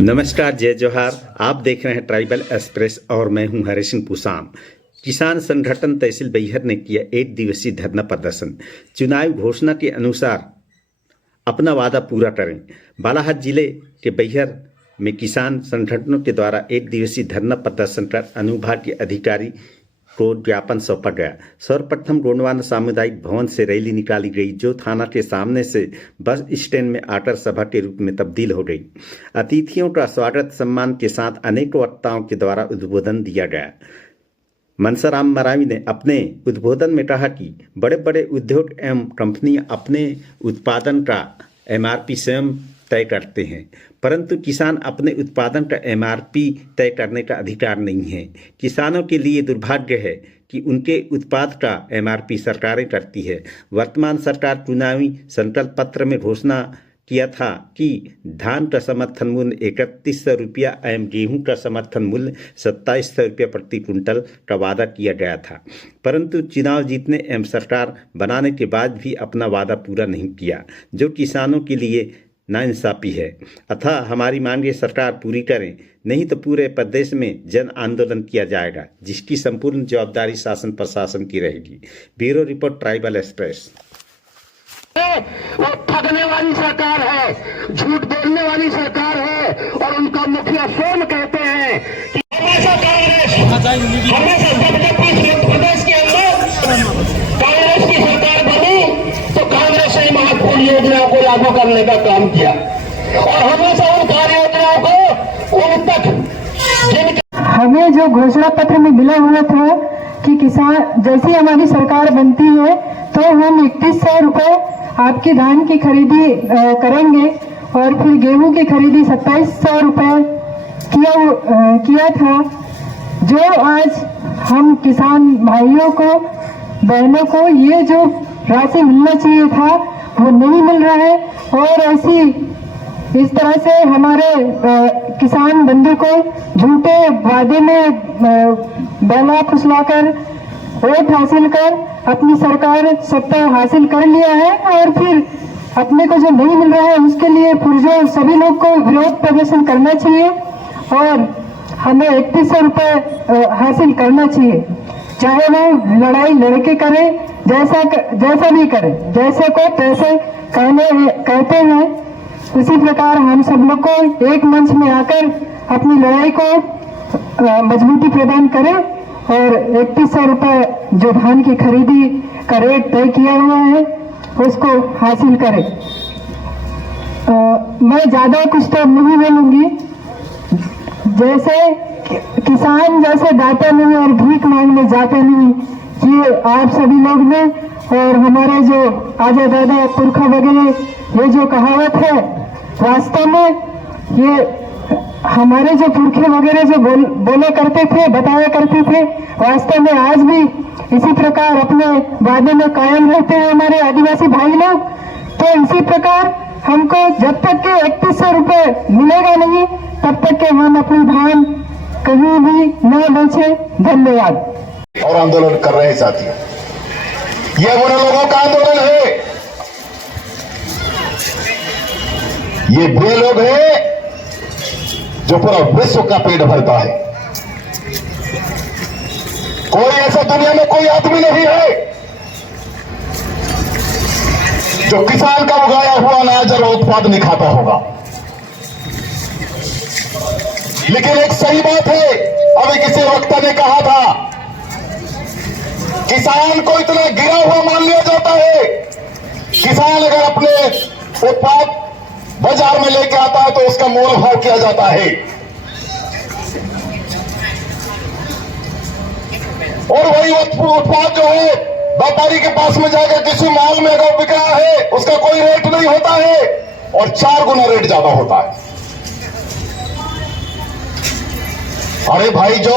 नमस्कार, जय जोहार। आप देख रहे हैं ट्राइबल एक्सप्रेस और मैं हूं हरीश पूसाम। किसान संगठन तहसील बैहर ने किया 1 दिवसीय धरना प्रदर्शन। चुनाव घोषणा के अनुसार अपना वादा पूरा करें। बालाघाट जिले के बैहर में किसान संगठनों के द्वारा 1 दिवसीय धरना प्रदर्शन कर अनुविभागीय अधिकारी को ज्ञापन सौंपा गया। सर्वप्रथम गोंडवाना सामुदायिक भवन से रैली निकाली गई, जो थाना के सामने से बस स्टैंड में आकर सभा के रूप में तब्दील हो गई। अतिथियों का स्वागत सम्मान के साथ अनेकों वक्ताओं के द्वारा उद्बोधन दिया गया। मनसाराम मरावी ने अपने उद्बोधन में कहा कि बड़े बड़े उद्योग एवं कंपनियां अपने उत्पादन का MRP स्वयं तय करते हैं, परंतु किसान अपने उत्पादन का MRP तय करने का अधिकार नहीं है। किसानों के लिए दुर्भाग्य है कि उनके उत्पाद का MRP सरकारें करती है। वर्तमान सरकार चुनावी संकल्प पत्र में घोषणा किया था कि धान का समर्थन मूल्य 3100 रुपया एवं गेहूं का समर्थन मूल्य 2700 रुपया प्रति कुंटल का वादा किया गया था, परंतु चुनाव जीतने एवं सरकार बनाने के बाद भी अपना वादा पूरा नहीं किया, जो किसानों के लिए नाइंसाफी है। अतः हमारी मांगे सरकार पूरी करें, नहीं तो पूरे प्रदेश में जन आंदोलन किया जाएगा, जिसकी संपूर्ण जवाबदारी शासन प्रशासन की रहेगी। Bureau report, tribal express. वो ठगने वाली सरकार है, झूठ बोलने वाली सरकार है, और उनका मुखिया स्वयं कहते हैं कि हमेशा जब प्रदेश के अंदर कांग्रेस की सरकार बनी तो कांग्रेस ने महत्वपूर्ण योजनाओं को लागू करने का काम किया, और हमेशा उन कार्य योजनाओं को उन तक हमें जो घोषणा पत्र में मिला हुआ था कि किसान जैसी हमारी सरकार बनती है तो हम 3100 रुपए आपकी धान की खरीदी करेंगे, और फिर गेहूं की खरीदी 2700 रुपए किया था। जो आज हम किसान भाइयों को बहनों को ये जो राशि मिलना चाहिए था वो नहीं मिल रहा है, और इस तरह से हमारे किसान बंधु को झूठे वादे में बहला फुसलाकर वोट हासिल कर अपनी सरकार सत्ता हासिल कर लिया है, और फिर अपने को जो नहीं मिल रहा है उसके लिए पुरजोर सभी लोग को विरोध प्रदर्शन करना चाहिए, और हमें 3100 रुपए हासिल करना चाहिए। चाहे वो लड़ाई लड़के करे, जैसा भी करे, जैसे को तैसे कहते हैं, उसी प्रकार हम सब लोग को एक मंच में आकर अपनी लड़ाई को मजबूती प्रदान करें, और 3100 रुपए जो धान की खरीदी का रेट तय किया हुआ है उसको हासिल करें। मैं ज्यादा कुछ तो नहीं बोलूंगी। जैसे किसान जैसे दाता नहीं और भीख मांगने जाता नहीं, ये आप सभी लोग ने और हमारे जो आजा दादा पुरखा वगैरह ये जो कहावत है, वास्तव में ये हमारे जो पुरखे वगैरह जो बोला करते थे, बताया करते थे, वास्तव में आज भी इसी प्रकार अपने वादे में कायम रहते हैं हमारे आदिवासी भाई लोग। तो इसी प्रकार हमको जब तक के 3100 रुपए मिलेगा नहीं, तब तक के हम अपनी धान कहीं भी न बेचे। धन्यवाद। और आंदोलन कर रहे हैं साथियों, यह उन लोगों का आंदोलन है, ये वे लोग हैं जो पूरा विश्व का पेट भरता है। कोई ऐसा दुनिया में कोई आदमी नहीं है जो किसान का उगाया हुआ अनाज और उत्पाद नहीं खाता होगा। लेकिन एक सही बात है, अभी किसी वक्ता ने कहा था, किसान को इतना गिरा हुआ मान लिया जाता है। किसान अगर अपने उत्पाद बाजार में लेके आता है तो उसका मोल भाव किया जाता है, और वही उत्पाद जो है व्यापारी के पास में जाकर किसी माल में अगर बिक रहा है उसका कोई रेट नहीं होता है, और 4 गुना रेट ज्यादा होता है। अरे भाई, जो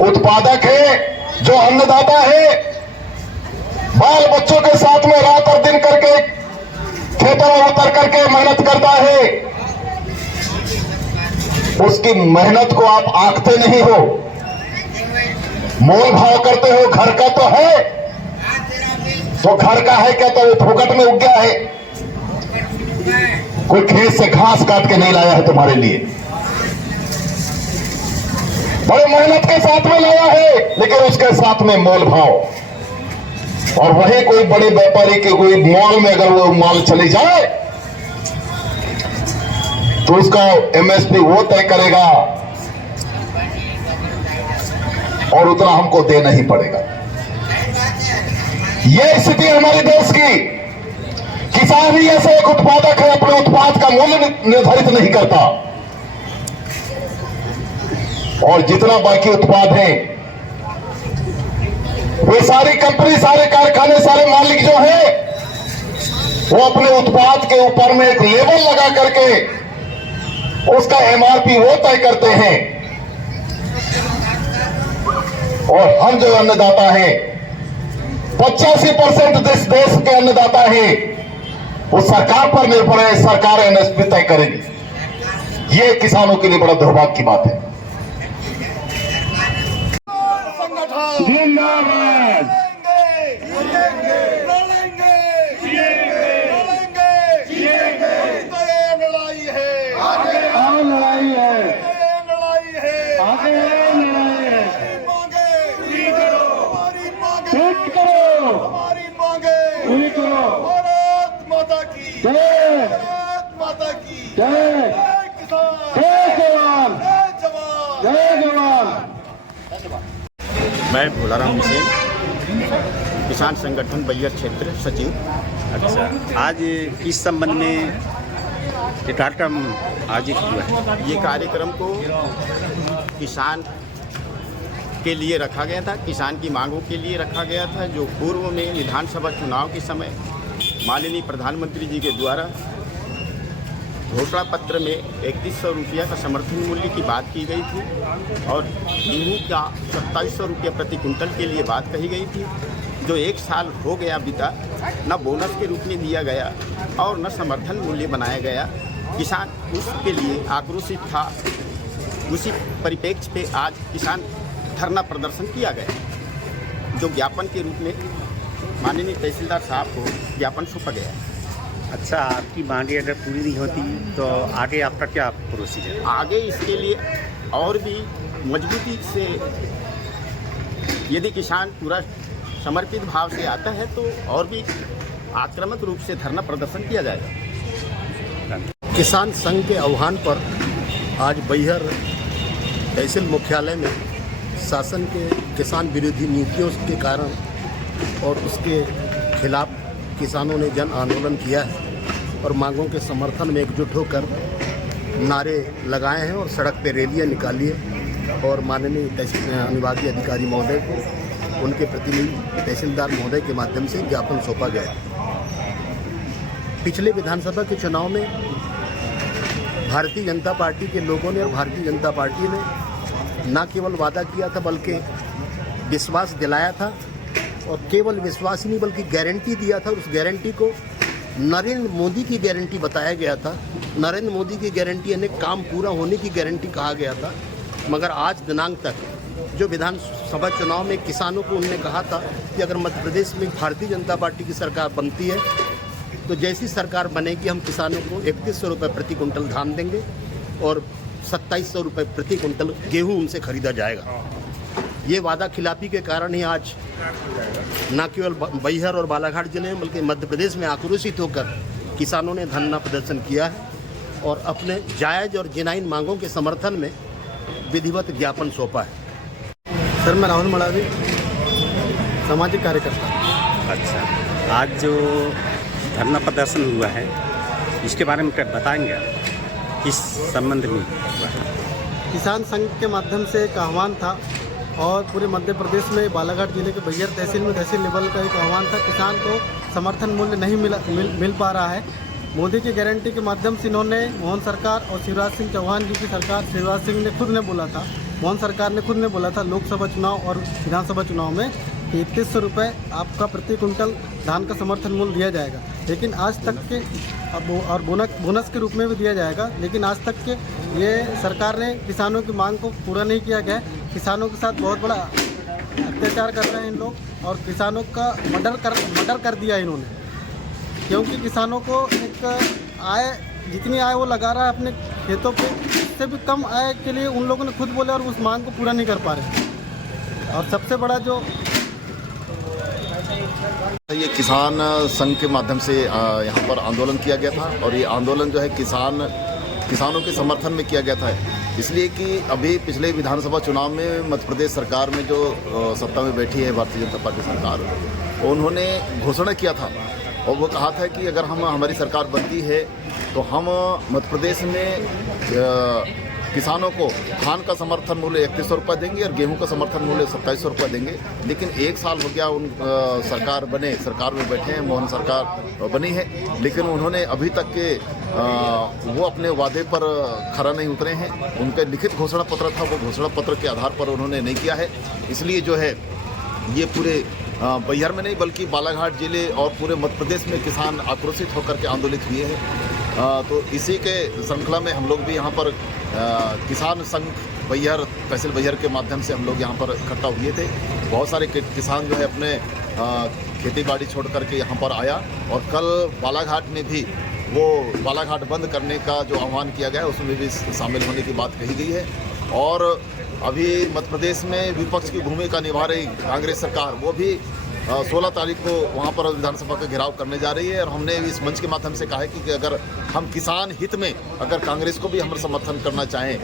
उत्पादक है, जो अन्नदाता है, बाल बच्चों के साथ में रात और दिन करके खेतों में उतर करके मेहनत करता है, उसकी मेहनत को आप आंकते नहीं हो, मोल भाव करते हो। घर का तो है, तो घर का है क्या, तो वो फुकट में उग गया है। कोई खेत से घास काट के नहीं लाया है तुम्हारे लिए, बड़े मेहनत के साथ में लाया है, लेकिन उसके साथ में मोल भाव। और वही कोई बड़े व्यापारी के कोई मॉल में अगर वो माल चली जाए तो उसका एमएसपी वो तय करेगा और उतना हमको देना ही पड़ेगा। यह स्थिति हमारे देश की। किसान ही ऐसे एक उत्पादक है, अपने उत्पाद का मूल्य निर्धारित नहीं करता, और जितना बाकी उत्पाद है वे सारी कंपनी, सारे कारखाने, सारे मालिक जो है वो अपने उत्पाद के ऊपर में एक लेबल लगा करके उसका एमआरपी वो तय करते हैं। और हम जो अन्नदाता हैं, 85% इस देश के अन्नदाता हैं, वो सरकार पर निर्भर है। सरकार एमएसपी तय करेगी। ये किसानों के लिए बड़ा दुर्भाग्य की बात है। जिंदाबाद। भारत माता की जय, भारत माता की जय, किसान, जय जवान, जय जवान। मैं भोलाराम हुसैन, किसान संगठन बैहर क्षेत्र सचिव। अच्छा, आज किस संबंध में ये कार्यक्रम आयोजित हुआ है? ये कार्यक्रम को किसान के लिए रखा गया था, किसान की मांगों के लिए रखा गया था, जो पूर्व में विधानसभा चुनाव के समय माननीय प्रधानमंत्री जी के द्वारा घोषणा पत्र में 3100 रुपया का समर्थन मूल्य की बात की गई थी और गेहूँ का 2700 रुपया प्रति कुंटल के लिए बात कही गई थी, जो एक साल हो गया बीता, न बोनस के रूप में दिया गया और न समर्थन मूल्य बनाया गया। किसान उसके लिए आक्रोशित था। उसी परिप्रेक्ष्य पे आज किसान धरना प्रदर्शन किया गया, जो ज्ञापन के रूप में माननीय तहसीलदार साहब को ज्ञापन सौंपा गया। अच्छा, आपकी मांगे अगर पूरी नहीं होती तो आगे आपका क्या प्रोसीजर? आगे इसके लिए और भी मजबूती से यदि किसान पूरा समर्पित भाव से आता है तो और भी आक्रामक रूप से धरना प्रदर्शन किया जाएगा। किसान संघ के आह्वान पर आज बैहर तहसील मुख्यालय में शासन के किसान विरोधी नीतियों के कारण और उसके खिलाफ किसानों ने जन आंदोलन किया है और मांगों के समर्थन में एकजुट होकर नारे लगाए हैं और सड़क पर रैलियां निकाली है। और माननीय अनुविभागीय अधिकारी महोदय को उनके प्रतिनिधि तहसीलदार महोदय के माध्यम से ज्ञापन सौंपा गया है। पिछले विधानसभा के चुनाव में भारतीय जनता पार्टी के लोगों ने और भारतीय जनता पार्टी ने न केवल वादा किया था बल्कि विश्वास दिलाया था, और केवल विश्वास ही नहीं बल्कि गारंटी दिया था। उस गारंटी को नरेंद्र मोदी की गारंटी बताया गया था। नरेंद्र मोदी की गारंटी यानी काम पूरा होने की गारंटी कहा गया था। मगर आज दिनांक तक जो विधानसभा चुनाव में किसानों को उन्होंने कहा था कि अगर मध्य प्रदेश में भारतीय जनता पार्टी की सरकार बनती है तो जैसी सरकार बनेगी हम किसानों को 3100 रुपये प्रति कुंटल धान देंगे और 2700 रुपये प्रति कुंटल गेहूं उनसे खरीदा जाएगा। ये वादा खिलाफी के कारण ही आज न केवल बैहर और बालाघाट जिले में बल्कि मध्य प्रदेश में आक्रोशित होकर किसानों ने धरना प्रदर्शन किया है और अपने जायज़ और जिनाइन मांगों के समर्थन में विधिवत ज्ञापन सौंपा है। सर, मैं राहुल मड़ावी, सामाजिक कार्यकर्ता। अच्छा, आज जो धरना प्रदर्शन हुआ है इसके बारे में क्या बताएंगे आप? किस संबंध में हुआ है? किसान संघ के माध्यम से एक आह्वान था और पूरे मध्य प्रदेश में बालाघाट जिले के बैहर तहसील में तहसील लेवल का एक आह्वान था। किसान को समर्थन मूल्य नहीं मिल पा रहा है। मोदी की गारंटी के माध्यम से इन्होंने मोहन सरकार और शिवराज सिंह चौहान जी की सरकार, शिवराज सिंह ने खुद ने बोला था, मोहन सरकार ने खुद ने बोला था लोकसभा चुनाव और विधानसभा चुनाव में 3100 रुपये आपका प्रति कुंटल धान का समर्थन मूल्य दिया जाएगा। लेकिन आज तक के अब और बोनस के रूप में भी दिया जाएगा, लेकिन आज तक के ये सरकार ने किसानों की मांग को पूरा नहीं किया गया। किसानों के साथ बहुत बड़ा अत्याचार कर रहे हैं इन लोग और किसानों का मर्डर कर दिया इन्होंने। क्योंकि किसानों को एक आय, जितनी आय वो लगा रहा है अपने खेतों पे, उससे भी कम आय के लिए उन लोगों ने खुद बोले और उस मांग को पूरा नहीं कर पा रहे। और सबसे बड़ा जो ये किसान संघ के माध्यम से यहाँ पर आंदोलन किया गया था और ये आंदोलन जो है किसानों के समर्थन में किया गया था, इसलिए कि अभी पिछले विधानसभा चुनाव में मध्य प्रदेश सरकार में जो सत्ता में बैठी है भारतीय जनता पार्टी सरकार, उन्होंने घोषणा किया था और वो कहा था कि अगर हमारी सरकार बनती है तो हम मध्य प्रदेश में किसानों को धान का समर्थन मूल्य 3100 रुपये देंगे और गेहूं का समर्थन मूल्य 2700 रुपये देंगे। लेकिन एक साल हो गया सरकार में बैठे हैं, मोहन सरकार बनी है, लेकिन उन्होंने अभी तक के वो अपने वादे पर खरा नहीं उतरे हैं। उनका लिखित घोषणा पत्र था, वो घोषणा पत्र के आधार पर उन्होंने नहीं किया है। इसलिए जो है ये पूरे बैहर में नहीं बल्कि बालाघाट जिले और पूरे मध्य प्रदेश में किसान आक्रोशित होकर के आंदोलित हुए हैं। तो इसी के श्रृंखला में हम लोग भी यहाँ पर किसान संघ बैहर, तहसील बैहर के माध्यम से हम लोग यहाँ पर इकट्ठा हुए थे। बहुत सारे किसान जो है अपने खेती बाड़ी छोड़ करके यहाँ पर आया और कल बालाघाट में भी वो बालाघाट बंद करने का जो आह्वान किया गया है उसमें भी शामिल होने की बात कही गई है। और अभी मध्य प्रदेश में विपक्ष की भूमिका निभा रही कांग्रेस सरकार, वो भी 16 तारीख को वहाँ पर विधानसभा का घेराव करने जा रही है। और हमने इस मंच के माध्यम से कहा है कि अगर हम किसान हित में अगर कांग्रेस को भी हम समर्थन करना चाहें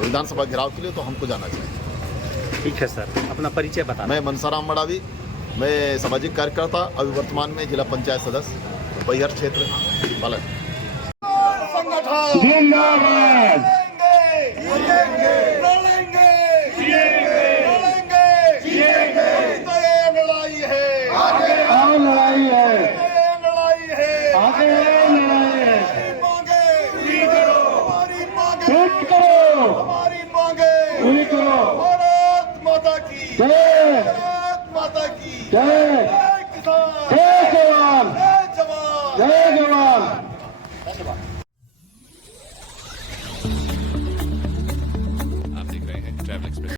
विधानसभा घेराव के लिए तो हमको जाना चाहिए। ठीक है सर, अपना परिचय बताना। मैं मनसाराम मड़ावी, मैं सामाजिक कार्यकर्ता, अभी वर्तमान में जिला पंचायत सदस्य बैहर क्षेत्र बालाघाट। हमारी मांगे पूरी करो। भारत माता की जय, भारत माता की जय, किसान, जय जवान, जय जवान, जय जवान।